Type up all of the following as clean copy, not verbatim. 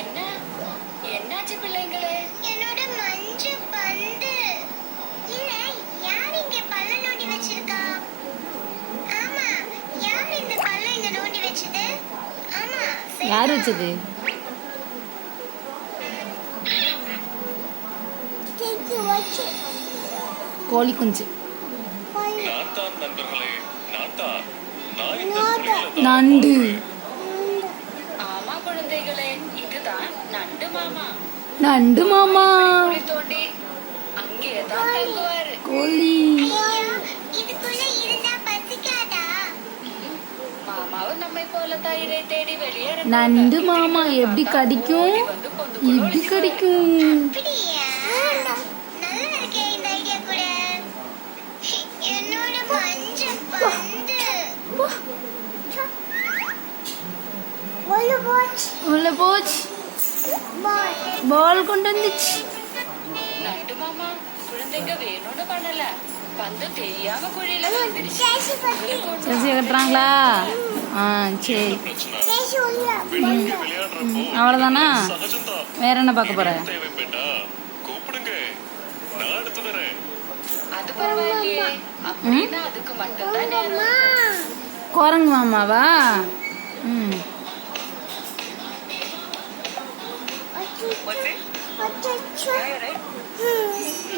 என்ன என்னாச்சு பிள்ளைங்களே? என்னோட மஞ்சு பந்து இல்ல. யார் இங்க பல்ல நோண்டி வச்சிருக்கா? ஆமா, யார் இந்த பல்ல இங்க நோண்டி வச்சது? ஆமா, யார் வச்சது? கோழி குஞ்சு. நண்டு. ஆமா குழந்தைகளே, இதுதான் நண்டு மாமா. நண்டு மாமா குழி தோண்டி அங்கேதான் தங்குவாரு. கோழி. இதுக்குள்ள இருந்தா பசிக்காதா? மாமாவும் நம்மை போல தயிரை தேடி வெளியேற நண்டு மாமா எப்படி கடிக்கும்? இப்படி கடிக்கும். அப்படியா? நல்லா இருக்கே இந்த ஐடியா கூட. என்னோட மஞ்சு பந்து உள்ள போச்சு. பால் கொண்டு வந்துச்சு. நண்டு மாமா குழந்தைங்க வேணும்னு பண்ணல, பந்து தெரியாம குழியில விழுந்துருச்சு. ஜெர்சி கட்டுறாங்களா? சரி. அவ்வளோதானா? வேற என்ன பார்க்க போற? அது பரவாயில்லையே, அப்படின்னா அதுக்கு மட்டும்தான் நேரம். குரங்கு மாமாவா?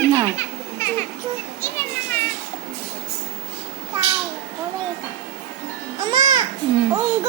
என்ன? அம்மா உங்க